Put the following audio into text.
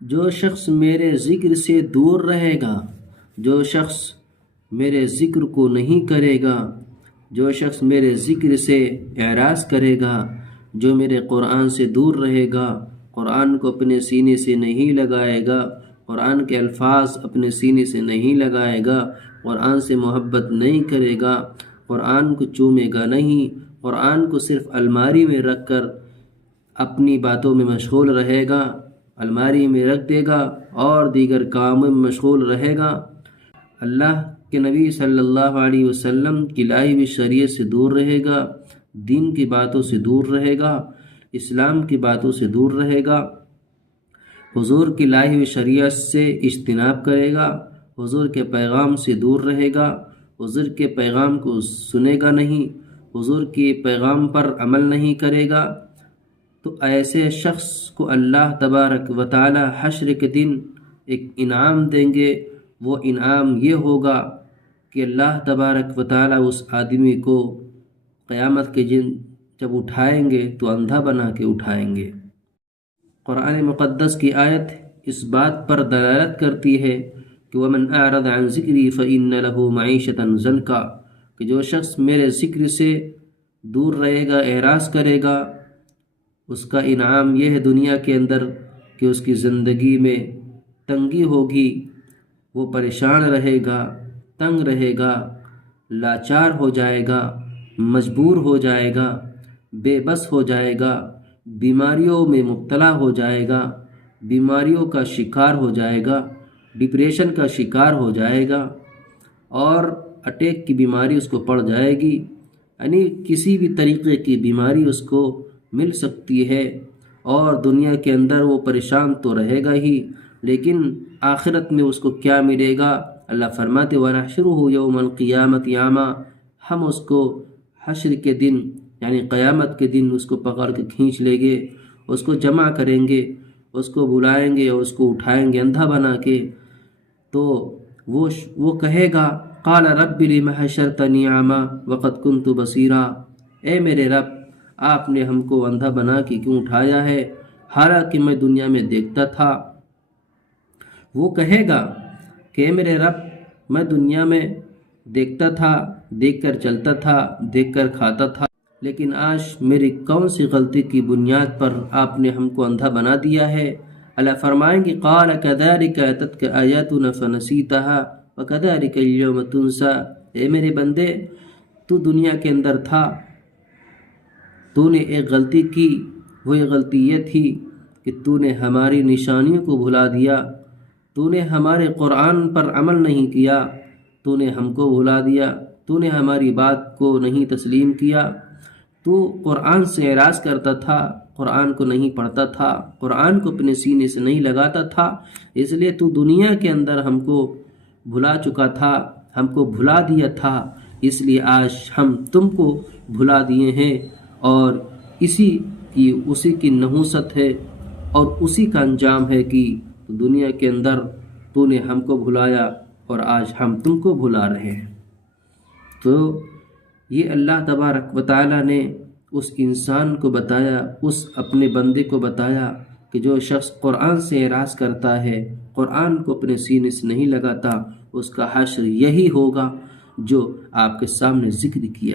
جو شخص میرے ذکر سے دور رہے گا، جو شخص میرے ذکر کو نہیں کرے گا، جو شخص میرے ذکر سے اعراض کرے گا، جو میرے قرآن سے دور رہے گا، قرآن کو اپنے سینے سے نہیں لگائے گا، قرآن کے الفاظ اپنے سینے سے نہیں لگائے گا، قرآن سے محبت نہیں کرے گا، قرآن کو چومے گا نہیں، قرآن کو صرف الماری میں رکھ کر اپنی باتوں میں مشغول رہے گا، الماری میں رکھ دے گا اور دیگر کاموں میں مشغول رہے گا، اللہ کے نبی صلی اللہ علیہ وسلم کی لائی ہوئی شریعت سے دور رہے گا، دین کی باتوں سے دور رہے گا، اسلام کی باتوں سے دور رہے گا، حضور کی لائی ہوئی شریعت سے اجتناب کرے گا، حضور کے پیغام سے دور رہے گا، حضور کے پیغام کو سنے گا نہیں، حضور کے پیغام پر عمل نہیں کرے گا، تو ایسے شخص کو اللہ تبارک و تعالی حشر کے دن ایک انعام دیں گے۔ وہ انعام یہ ہوگا کہ اللہ تبارک و تعالی اس آدمی کو قیامت کے دن جب اٹھائیں گے تو اندھا بنا کے اٹھائیں گے۔ قرآن مقدس کی آیت اس بات پر دلالت کرتی ہے کہ وَمَنْ أَعْرَضَ عَنْ ذِكْرِي فَإِنَّ لَهُ مَعِيشَةً ضَنْكًا، کہ جو شخص میرے ذکر سے دور رہے گا، اعراض کرے گا، اس کا انعام یہ ہے دنیا کے اندر کہ اس کی زندگی میں تنگی ہوگی، وہ پریشان رہے گا، تنگ رہے گا، لاچار ہو جائے گا، مجبور ہو جائے گا، بے بس ہو جائے گا، بیماریوں میں مبتلا ہو جائے گا، بیماریوں کا شکار ہو جائے گا، ڈپریشن کا شکار ہو جائے گا، اور اٹیک کی بیماری اس کو پڑ جائے گی، یعنی کسی بھی طریقے کی بیماری اس کو مل سکتی ہے، اور دنیا کے اندر وہ پریشان تو رہے گا ہی، لیکن آخرت میں اس کو کیا ملے گا؟ اللہ فرماتے وَنَحْشُرُهُ يَوْمَ الْقِيَامَةِ أَعْمَى، ہم اس کو حشر کے دن یعنی قیامت کے دن اس کو پکڑ کے کھینچ لیں گے، اس کو جمع کریں گے، اس کو بلائیں گے اور اس کو اٹھائیں گے اندھا بنا کے، تو وہ کہے گا قال رب لم حشرتنی اعمی وقد كنت بصیرا، اے میرے رب آپ نے ہم کو اندھا بنا کے کیوں اٹھایا ہے حالانکہ میں دنیا میں دیکھتا تھا۔ وہ کہے گا کہ اے میرے رب میں دنیا میں دیکھتا تھا، دیکھ کر چلتا تھا، دیکھ کر کھاتا تھا، لیکن آج میری کون سی غلطی کی بنیاد پر آپ نے ہم کو اندھا بنا دیا ہے؟ اللہ فرمائیں گے قال كذلك اتتك آیاتنا فنسیتها وكذلك اليوم تنسى، اے میرے بندے تو دنیا کے اندر تھا، تو نے ایک غلطی کی، وہی غلطی یہ تھی کہ تو نے ہماری نشانیوں کو بھلا دیا، تو نے ہمارے قرآن پر عمل نہیں کیا، تو نے ہم کو بھلا دیا، تو نے ہماری بات کو نہیں تسلیم کیا، تو قرآن سے اعراض کرتا تھا، قرآن کو نہیں پڑھتا تھا، قرآن کو اپنے سینے سے نہیں لگاتا تھا، اس لیے تو دنیا کے اندر ہم کو بھلا چکا تھا، ہم کو بھلا دیا تھا، اس لیے آج ہم تم کو بھلا دیے ہیں، اور اسی کی نحوست ہے اور اسی کا انجام ہے کہ دنیا کے اندر تو نے ہم کو بھلایا اور آج ہم تم کو بھلا رہے ہیں۔ تو یہ اللہ تبارک و تعالی نے اس انسان کو بتایا، اس اپنے بندے کو بتایا کہ جو شخص قرآن سے اعراض کرتا ہے، قرآن کو اپنے سینے سے نہیں لگاتا، اس کا حشر یہی ہوگا جو آپ کے سامنے ذکر کیا۔